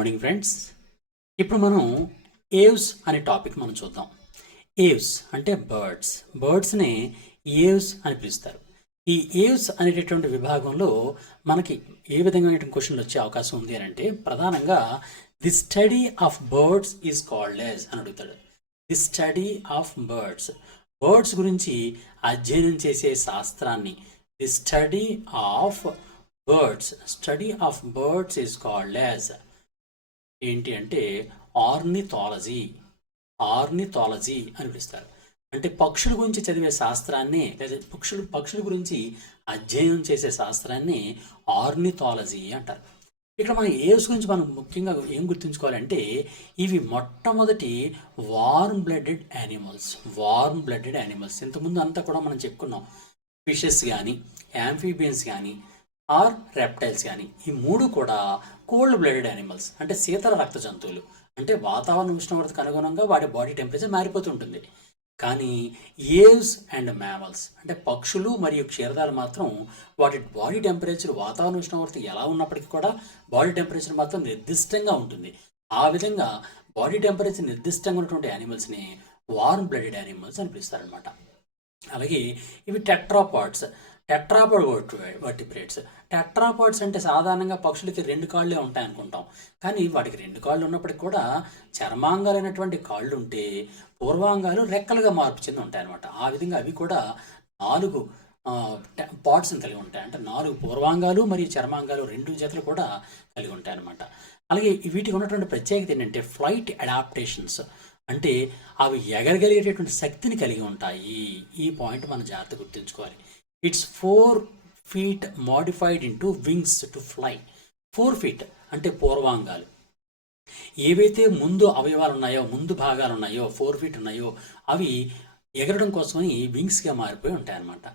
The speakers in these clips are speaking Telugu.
Morning friends. ఇప్పుడు మనం ఏవ్స్ అనే టాపిక్ మనం చూద్దాం. ఏవ్స్ అంటే బర్డ్స్ని ఏవ్స్ అని పిలుస్తారు. ఈ ఏవ్స్ అనేటటువంటి విభాగంలో మనకి ఏ విధమైన క్వశ్చన్లు వచ్చే అవకాశం ఉంది అని అంటే, ప్రధానంగా the study of birds is called as అని అడుగుతాడు. ది స్టడీ ఆఫ్ బర్డ్స్ గురించి అధ్యయనం చేసే శాస్త్రాన్ని the study of birds is called as ఏంటి అంటే ఆర్నిథాలజీ అని పిలుస్తారు. అంటే పక్షుల గురించి చదివే శాస్త్రాన్ని లేదా పక్షుల గురించి అధ్యయనం చేసే శాస్త్రాన్ని ఆర్నిథాలజీ అంటారు. ఇక్కడ మనం ఏవ్స్ గురించి మనం ముఖ్యంగా ఏం గుర్తుంచుకోవాలంటే, ఇవి మొట్టమొదటి వార్మ్ బ్లడెడ్ యానిమల్స్. ఇంతకుముందు అంతా కూడా మనం చెప్పుకున్నాం. ఫిషెస్ కానీ, యాంఫీబియన్స్ కానీ ఆర్ రెప్టైల్స్ కానీ, ఈ మూడు కూడా కోల్డ్ బ్లడెడ్ యానిమల్స్, అంటే శీతల రక్త జంతువులు. అంటే వాతావరణ ఉష్ణోగ్రతకు అనుగుణంగా వాటి బాడీ టెంపరేచర్ మారిపోతుంటుంది. కానీ ఏవ్స్ అండ్ మ్యామల్స్ అంటే పక్షులు మరియు క్షీరదాలు మాత్రం వాటి బాడీ టెంపరేచర్ వాతావరణ ఉష్ణోగ్రత ఎలా ఉన్నప్పటికీ కూడా బాడీ టెంపరేచర్ మాత్రం నిర్దిష్టంగా ఉంటుంది. ఆ విధంగా బాడీ టెంపరేచర్ నిర్దిష్టంగా ఉన్నటువంటి యానిమల్స్ని వార్మ్ బ్లడెడ్ యానిమల్స్ అని పిలుస్తారనమాట. అలాగే ఇవి టెట్రాపాడ్స్ వర్టిబ్రేట్స్. టెట్రాపాడ్స్ అంటే సాధారణంగా పక్షులకి 2 కాళ్ళే ఉంటాయి అనుకుంటాం. కానీ వాటికి 2 కాళ్ళు ఉన్నప్పటికీ కూడా చర్మాంగాలైనటువంటి కాళ్ళు ఉంటే పూర్వాంగాలు రెక్కలుగా మార్పు చెంది ఉంటాయి అనమాట. ఆ విధంగా అవి కూడా 4 పార్ట్స్ని కలిగి ఉంటాయి. అంటే 4 పూర్వాంగాలు మరియు చర్మాంగాలు 2 జతలు కూడా కలిగి ఉంటాయి అనమాట. అలాగే వీటికి ఉన్నటువంటి ప్రత్యేకత ఏంటంటే ఫ్లైట్ అడాప్టేషన్స్, అంటే అవి ఎగరగలిగేటటువంటి శక్తిని కలిగి ఉంటాయి. ఈ పాయింట్ మనం జాగ్రత్త గుర్తుంచుకోవాలి. It's 4 feet modified into wings to fly. 4 feet అంటే పూర్వాంగాలు. ఏవైతే ముందు అవయవాలు ఉన్నాయో, ముందు భాగాలు ఉన్నాయో, 4 feet ఉన్నాయో, అవి ఎగరడం కోసమని వింగ్స్గా మారిపోయి ఉంటాయన్నమాట.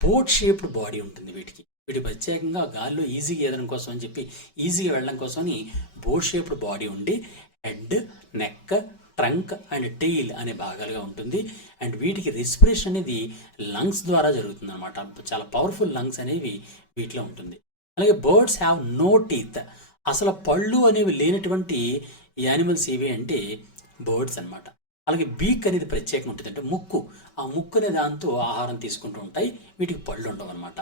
బోట్ షేప్డ్ బాడీ ఉంటుంది వీటి ప్రత్యేకంగా గాల్లో ఈజీగా ఎగరడం కోసం అని చెప్పి, ఈజీగా వెళ్ళడం కోసమని బోట్ షేప్డ్ బాడీ ఉండి head, neck, trunk and tail అనే భాగాలుగా ఉంటుంది. అండ్ వీటికి రెస్పిరేషన్ అనేది లంగ్స్ ద్వారా జరుగుతుంది అనమాట. చాలా పవర్ఫుల్ లంగ్స్ అనేవి వీటిలో ఉంటుంది. అలాగే బర్డ్స్ హ్యావ్ నో టీత్, అసలు పళ్ళు అనేవి లేనటువంటి యానిమల్స్ ఏవి అంటే బర్డ్స్ అనమాట. అలాగే బీక్ అనేది ప్రత్యేకంగా ఉంటుంది, అంటే ముక్కు. ఆ ముక్కు అనే దాంతో ఆహారం తీసుకుంటూ ఉంటాయి. వీటికి పళ్ళు ఉండవు అనమాట.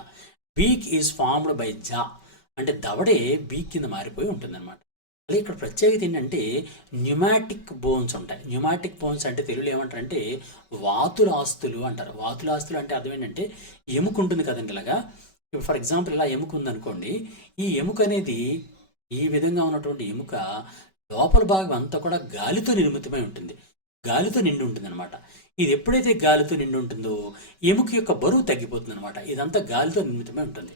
బీక్ ఈజ్ ఫార్మ్డ్ బై జా, అంటే దవడే బీక్ కింద మారిపోయి ఉంటుంది అనమాట. అలాగే ఇక్కడ ప్రత్యేకత ఏంటంటే న్యూమాటిక్ బోన్స్ ఉంటాయి. న్యూమాటిక్ బోన్స్ అంటే తెలుగులో ఏమంటారంటే వాతులాస్తులు అంటారు. వాతులాస్తులు అంటే అర్థం ఏంటంటే ఎముక ఉంటుంది కదండి ఇలాగా. ఇప్పుడు ఫర్ ఎగ్జాంపుల్ ఇలా ఎముక ఉందనుకోండి, ఈ ఎముక అనేది ఈ విధంగా ఉన్నటువంటి ఎముక లోపల భాగం అంతా కూడా గాలితో నిర్మితమై ఉంటుంది, గాలితో నిండి ఉంటుంది అనమాట. ఇది ఎప్పుడైతే గాలితో నిండి ఉంటుందో ఎముక యొక్క బరువు తగ్గిపోతుంది అనమాట. ఇదంతా గాలితో నిర్మితమై ఉంటుంది.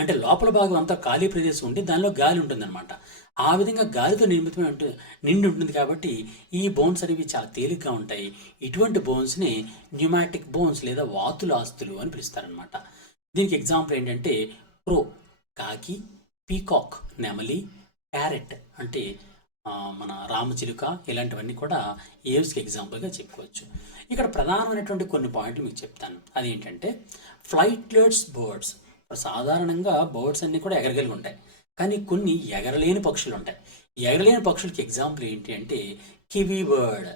అంటే లోపల భాగం అంతా ఖాళీ ప్రదేశం ఉండి దానిలో గాలి ఉంటుందన్నమాట. ఆ విధంగా గాలితో నిండి ఉంటుంది కాబట్టి ఈ బోన్స్ అనేవి చాలా తేలిగ్గా ఉంటాయి. ఇటువంటి బోన్స్ని న్యూమాటిక్ బోన్స్ లేదా వాతులాస్తులు అని పిలుస్తారనమాట. దీనికి ఎగ్జాంపుల్ ఏంటంటే ప్రో కాకి, పీకాక్ నెమలి, ప్యారెట్ అంటే మన రామచిలుక, ఇలాంటివన్నీ కూడా ఏవ్స్కి ఎగ్జాంపుల్గా చెప్పుకోవచ్చు. ఇక్కడ ప్రధానమైనటువంటి కొన్ని పాయింట్లు మీకు చెప్తాను. అదేంటంటే ఫ్లైట్లెస్ బర్డ్స్. సాధారణంగా బర్డ్స్ అన్నీ కూడా ఎగరగలిగి ఉంటాయి, కానీ కొన్ని ఎగరలేని పక్షులు ఉంటాయి. ఎగరలేని పక్షులకి ఎగ్జాంపుల్ ఏంటి అంటే కివీ బర్డ్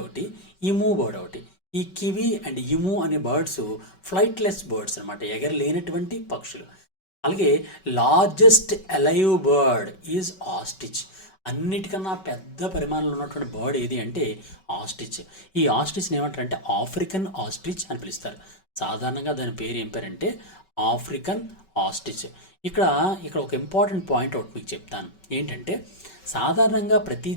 ఒకటి, ఇము బర్డ్ ఒకటి. ఈ కివీ అండ్ ఇము అనే బర్డ్స్ ఫ్లైట్లెస్ బర్డ్స్ అనమాట, ఎగరలేనటువంటి పక్షులు. అలాగే largest alive bird is ostrich. అన్నిటికన్నా పెద్ద పరిమాణంలో ఉన్నటువంటి బర్డ్ ఏది అంటే ఆస్ట్రిచ్. ఈ ఆస్ట్రిచ్ని ఏమంటారంటే ఆఫ్రికన్ ఆస్ట్రిచ్ అని పిలుస్తారు. సాధారణంగా దాని పేరు ఏం పేరంటే ఆఫ్రికన్ ఆస్ట్రిచ్. ఇక్కడ ఒక ఇంపార్టెంట్ పాయింట్ ఒకటి మీకు చెప్తాను. ఏంటంటే సాధారణంగా ప్రతి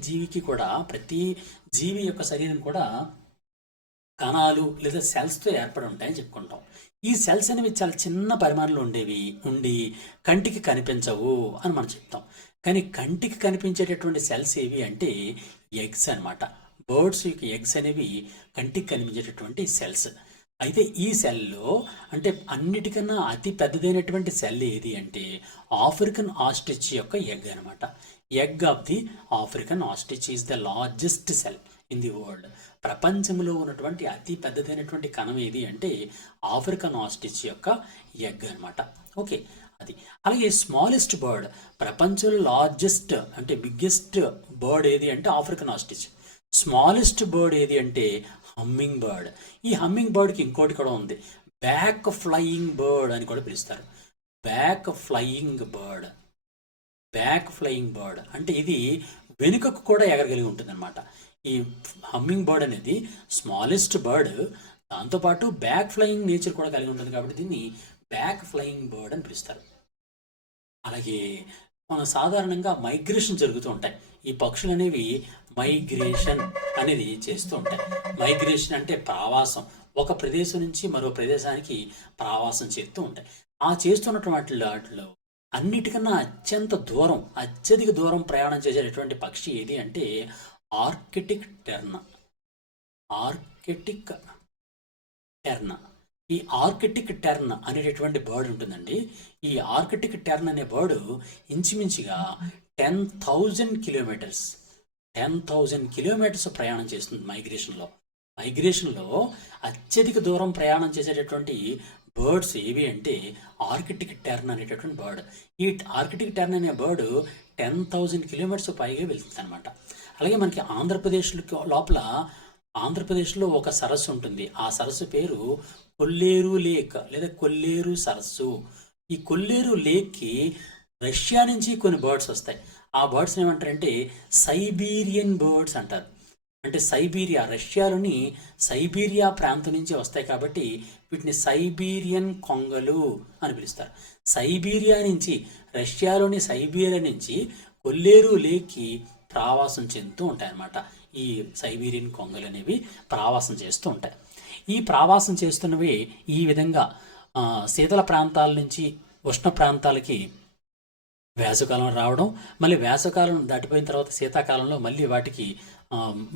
జీవి యొక్క శరీరం కూడా కణాలు లేదా సెల్స్తో ఏర్పడి ఉంటాయని చెప్పుకుంటాం. ఈ సెల్స్ అనేవి చాలా చిన్న పరిమాణంలో ఉండి కంటికి కనిపించవు అని మనం చెప్తాం. కానీ కంటికి కనిపించేటటువంటి సెల్స్ ఏవి అంటే ఎగ్స్ అనమాట. బర్డ్స్ యొక్క ఎగ్స్ అనేవి కంటికి కనిపించేటటువంటి సెల్స్. అయితే ఈ సెల్లో అంటే అన్నిటికన్నా అతి పెద్దదైనటువంటి సెల్ ఏది అంటే ఆఫ్రికన్ ఆస్ట్రిచ్ యొక్క ఎగ్ అనమాట. Egg of the African ostrich is the largest cell in the world. ప్రపంచంలో ఉన్నటువంటి అతి పెద్దదైనటువంటి కణం ఏది అంటే ఆఫ్రికన్ ఆస్ట్రిచ్ యొక్క ఎగ్ అనమాట. ఓకే, అది. అలాగే స్మాలెస్ట్ బర్డ్, ప్రపంచంలో లార్జెస్ట్ అంటే బిగ్గెస్ట్ బర్డ్ ఏది అంటే ఆఫ్రికన్ ఆస్ట్రిచ్. స్మాలెస్ట్ బర్డ్ ఏది అంటే హమ్మింగ్ బర్డ్. ఈ హమ్మింగ్ బర్డ్కి ఇంకోటి కూడా ఉంది, బ్యాక్ ఫ్లయింగ్ బర్డ్ అని కూడా పిలుస్తారు. Back flying bird. Back flying bird అంటే ఇది వెనుకకు కూడా ఎగరగలిగి ఉంటుంది అనమాట. ఈ హమ్మింగ్ బర్డ్ అనేది స్మాలెస్ట్ బర్డ్, దాంతోపాటు బ్యాక్ ఫ్లయింగ్ నేచర్ కూడా కలిగి ఉంటుంది కాబట్టి దీన్ని బ్యాక్ ఫ్లయింగ్ బర్డ్ అని పిలుస్తారు. అలాగే మన సాధారణంగా మైగ్రేషన్ జరుగుతూ ఉంటాయి. ఈ పక్షులు అనేవి మైగ్రేషన్ అనేది చేస్తూ ఉంటాయి. మైగ్రేషన్ అంటే ప్రవాసం, ఒక ప్రదేశం నుంచి మరో ప్రదేశానికి ప్రవాసం చేస్తూ ఉంటాయి. ఆ చేస్తున్నటువంటి వాటిలో అన్నిటికన్నా అత్యధిక దూరం ప్రయాణం చేసేటటువంటి పక్షి ఏది అంటే ఆర్కిటిక్ టెర్న్. Arctic tern. ఈ ఆర్కిటిక్ టెర్న్ అనేటటువంటి బర్డ్ ఉంటుందండి. ఈ ఆర్కిటిక్ టెర్న్ అనే బర్డ్ ఇంచుమించుగా 10,000 కిలోమీటర్స్ 10,000 కిలోమీటర్స్ ప్రయాణం చేస్తుంది మైగ్రేషన్లో అత్యధిక దూరం ప్రయాణం చేసేటటువంటి బర్డ్స్ ఏవి అంటే ఆర్కిటిక్ టెర్న్ అనేటటువంటి బర్డ్. ఈ ఆర్కిటిక్ టెర్న్ అనే బర్డ్ 10,000 కిలోమీటర్స్ పైగా వెళ్తుంది అనమాట. అలాగే మనకి ఆంధ్రప్రదేశ్లో ఒక సరస్సు ఉంటుంది. ఆ సరస్సు పేరు కొల్లేరు లేక్ లేదా కొల్లేరు సరస్సు. ఈ కొల్లేరు లేక్కి రష్యా నుంచి కొన్ని బర్డ్స్ వస్తాయి. ఆ బర్డ్స్ ఏమంటారంటే సైబీరియన్ బర్డ్స్ అంటారు. అంటే రష్యాలోని సైబీరియా ప్రాంతం నుంచి వస్తాయి కాబట్టి వీటిని సైబీరియన్ కొంగలు అని పిలుస్తారు. రష్యాలోని సైబీరియా నుంచి కొల్లేరు లేక్కి ప్రవాసం చెందుతూ ఉంటాయి అన్నమాట. ఈ సైబీరియన్ కొంగలు అనేవి ప్రవాసం చేస్తూ ఉంటాయి. ఈ ప్రవాసం చేస్తున్నవి ఈ విధంగా శీతల ప్రాంతాల నుంచి ఉష్ణ ప్రాంతాలకి వేసవకాలం రావడం, మళ్ళీ వేసవకాలం దాటిపోయిన తర్వాత శీతాకాలంలో మళ్ళీ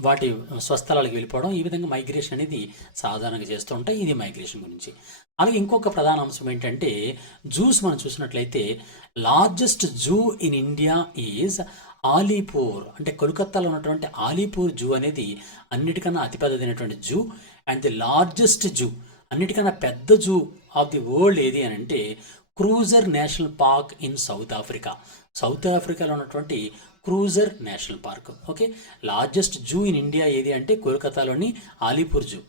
వాటి స్వస్థలాలకు వెళ్ళిపోవడం, ఈ విధంగా మైగ్రేషన్ అనేది సాధారణంగా చేస్తూ ఉంటాయి. ఇది మైగ్రేషన్ గురించి. అలాగే ఇంకొక ప్రధాన అంశం ఏంటంటే జూస్. మనం చూసినట్లయితే largest zoo in India is Alipore. అంటే కోల్కత్తాలో ఉన్నటువంటి ఆలీపూర్ జూ అనేది అన్నిటికన్నా అతిపెద్దదైనటువంటి zoo. And the largest zoo, అన్నిటికన్నా పెద్ద జూ ఆఫ్ ది వరల్డ్ ఏది అని అంటే Kruger National Park in South ఆఫ్రికాలో ఉన్నటువంటి Kruger National Park. Okay, largest zoo in India ఏది అంటే కోల్కతాలోని ఆలీపూర్ జూ.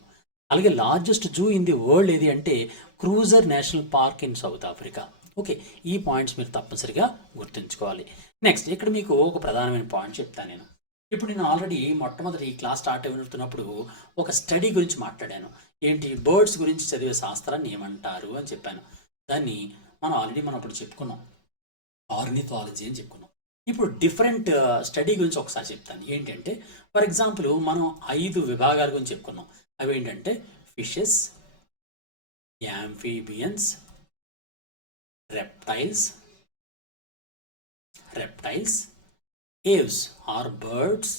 అలాగే largest zoo in the world ఏది అంటే Kruger National Park in South Africa. Okay, ఈ పాయింట్స్ మీరు తప్పనిసరిగా గుర్తుంచుకోవాలి. నెక్స్ట్ ఇక్కడ మీకు ఒక ప్రధానమైన పాయింట్ చెప్తాను నేను. ఇప్పుడు నేను ఆల్రెడీ మొట్టమొదటి ఈ క్లాస్ స్టార్ట్ అవుతున్నప్పుడు ఒక స్టడీ గురించి మాట్లాడాను. ఏంటి, బర్డ్స్ గురించి చదివే శాస్త్రాన్ని ఏమంటారు అని చెప్పాను. దాన్ని మనం అప్పుడు చెప్పుకున్నాం, ఆర్నిథాలజీ అని చెప్పుకున్నాం. ఇప్పుడు డిఫరెంట్ స్టడీ గురించి ఒకసారి చెప్తాను. ఏంటంటే ఫర్ ఎగ్జాంపుల్ మనం 5 విభాగాల గురించి చెప్పుకున్నాం. అవి ఏంటంటే fishes, amphibians, reptiles, aves or birds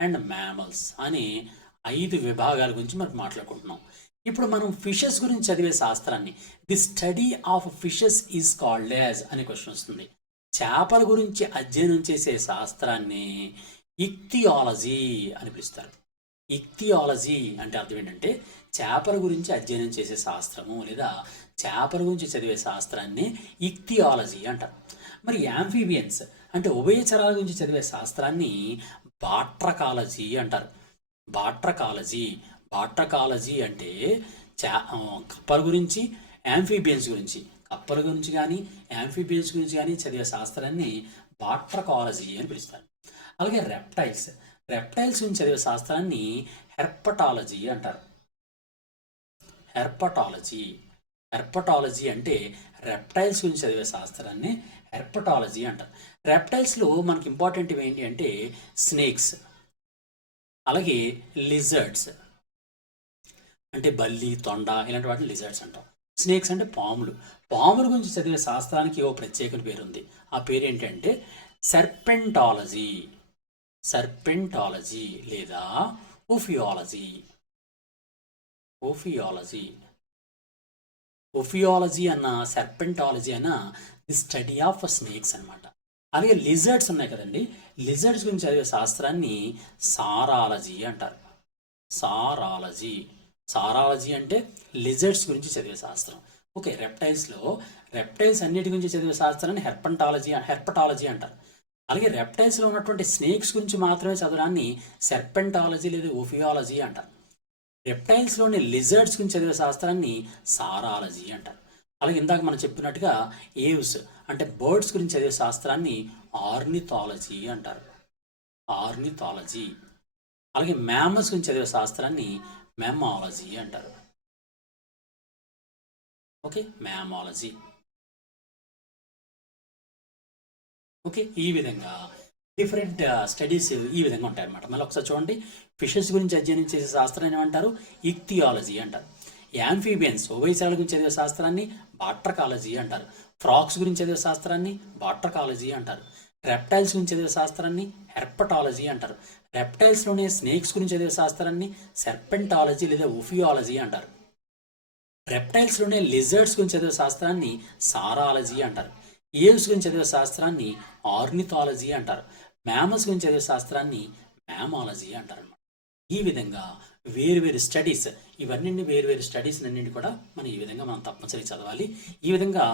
and mammals అని 5 విభాగాల గురించి మనం మాట్లాడుకుంటున్నాం. ఇప్పుడు మనం ఫిషెస్ గురించి చదివే శాస్త్రాన్ని the study of fishes is called as అనే క్వశ్చన్ వస్తుంది. చేపల గురించి అధ్యయనం చేసే శాస్త్రాన్ని ఇక్తియాలజీ అని పిలుస్తారు. ఇక్తియాలజీ అంటే అర్థం ఏంటంటే చేపల గురించి అధ్యయనం చేసే శాస్త్రము లేదా చేపల గురించి చదివే శాస్త్రాన్ని ఇక్తియాలజీ అంటారు. మరి యాంఫీబియన్స్ అంటే ఉభయచరాల గురించి చదివే శాస్త్రాన్ని బాట్రకాలజీ అంటారు. బాట్రకాలజీ అంటే కప్పల గురించి, యాంఫీబియన్స్ గురించి, కప్పల గురించి కానీ యాంఫీబియన్స్ గురించి కానీ చదివే శాస్త్రాన్ని బాట్రకాలజీ అని పిలుస్తారు. అలాగే రెప్టైల్స్ గురించి చదివే శాస్త్రాన్ని హెర్పటాలజీ అంటారు. హెర్పటాలజీ అంటే రెప్టైల్స్ గురించి చదివే శాస్త్రాన్ని హెర్పటాలజీ అంటారు. రెప్టైల్స్లో మనకి ఇంపార్టెంట్ ఏంటి అంటే స్నేక్స్, అలాగే లిజర్డ్స్ అంటే బల్లి, తొండ ఇలాంటి వాటిని లిజర్డ్స్ అంటాం. స్నేక్స్ అంటే పాముల గురించి చదివే శాస్త్రానికి ఓ ప్రత్యేక పేరుంది. ఆ పేరు ఏంటంటే సర్పెంటాలజీ లేదా ఓఫియాలజీ అన్న సర్పెంటాలజీ అన్న ది స్టడీ ఆఫ్ స్నేక్స్ అనమాట. అలాగే లిజర్డ్స్ ఉన్నాయి కదండి, లిజర్డ్స్ గురించి చదివే శాస్త్రాన్ని సారాలజీ అంటారు. సారాలజీ అంటే లిజర్డ్స్ గురించి చదివే శాస్త్రం. ఓకే, రెప్టైల్స్ అన్నిటి గురించి చదివే శాస్త్రాన్ని హెర్పటాలజీ అంటారు. అలాగే రెప్టైల్స్లో ఉన్నటువంటి స్నేక్స్ గురించి మాత్రమే చదవడాన్ని సెర్పెంటాలజీ లేదా ఓఫియాలజీ అంటారు. రెప్టైల్స్లోని లిజర్డ్స్ గురించి చదివే శాస్త్రాన్ని సారాలజీ అంటారు. అలాగే ఇందాక మనం చెప్పినట్టుగా ఏవ్స్ అంటే బర్డ్స్ గురించి చదివే శాస్త్రాన్ని ఆర్నిథాలజీ అంటారు. ఆర్నిథాలజీ. అలాగే మ్యామల్స్ గురించి చదివే శాస్త్రాన్ని మెమాలజీ అంటారు. ఓకే, మ్యామాలజీ. ఓకే, ఈ విధంగా డిఫరెంట్ స్టడీస్ ఈ విధంగా ఉంటాయి అన్నమాట. మళ్ళీ ఒకసారి చూడండి, ఫిషెస్ గురించి అధ్యయనం చేసే శాస్త్రాన్ని ఏమంటారు? ఇక్తియాలజీ అంటారు. యాంఫీబియన్స్ ఉభయచరాల గురించి చదివే శాస్త్రాన్ని బాట్రకాలజీ అంటారు. ఫ్రాక్స్ గురించి చదివే శాస్త్రాన్ని బాట్రకాలజీ అంటారు. రెప్టైల్స్ గురించి చదివే శాస్త్రాన్ని హెర్పటాలజీ అంటారు. రెప్టైల్స్లోనే స్నేక్స్ గురించి చదివే శాస్త్రాన్ని సెర్పెంటాలజీ లేదా ఓఫియాలజీ అంటారు. రెప్టైల్స్లోనే లిజర్డ్స్ గురించి చదివే శాస్త్రాన్ని సారాలజీ అంటారు. ఏవ్స్ గురించి చదివే శాస్త్రాన్ని ఆర్నిథాలజీ అంటారు. మ్యామల్స్ గురించి చదివే శాస్త్రాన్ని మ్యామాలజీ అంటారు అన్నమాట. ఈ విధంగా వేరు స్టడీస్, వేరు స్టడీస్ అన్నింటి కూడా ఈ విధంగా మనం తప్పనిసరిగా చదవాలి. ఈ విధంగా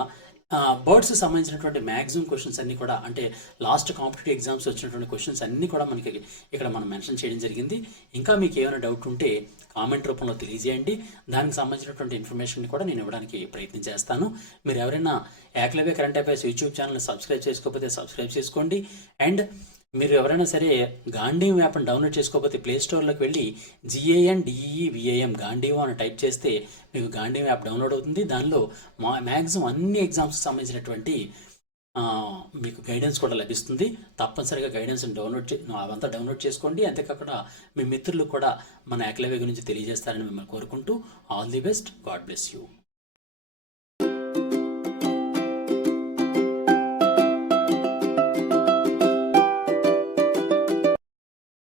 బర్డ్స్ సంబంధించినటువంటి మ్యాక్సిమం క్వశ్చన్స్ అన్నీ కూడా, అంటే లాస్ట్ కాంపిటేటివ్ ఎగ్జామ్స్ వచ్చినటువంటి క్వశ్చన్స్ అన్నీ కూడా మనకి ఇక్కడ మనం మెన్షన్ చేయడం జరిగింది. ఇంకా మీకు ఏమైనా డౌట్ ఉంటే కామెంట్ రూపంలో తెలియజేయండి. దానికి సంబంధించినటువంటి ఇన్ఫర్మేషన్ కూడా నేను ఇవ్వడానికి ప్రయత్నం చేస్తాను. మీరు ఎవరైనా ఏకలవ్య కరెంట్ అఫైర్స్ యూట్యూబ్ ఛానల్ని సబ్స్క్రైబ్ చేసుకోకపోతే సబ్స్క్రైబ్ చేసుకోండి. అండ్ మీరు ఎవరైనా సరే గాంధీవం యాప్ని డౌన్లోడ్ చేసుకోకపోతే ప్లే స్టోర్లోకి వెళ్ళి GANDEVIM గాంధీవం అని టైప్ చేస్తే మీకు గాంధీవం యాప్ డౌన్లోడ్ అవుతుంది. దానిలో మ్యాక్సిమం అన్ని ఎగ్జామ్స్కి సంబంధించినటువంటి మీకు గైడెన్స్ కూడా లభిస్తుంది. తప్పనిసరిగా గైడెన్స్ అవంతా డౌన్లోడ్ చేసుకోండి. అంతేకాకుండా మీ మిత్రులు కూడా మన ఏకలవ్య గురించి తెలియజేస్తారని మిమ్మల్ని కోరుకుంటూ all the best. God bless you.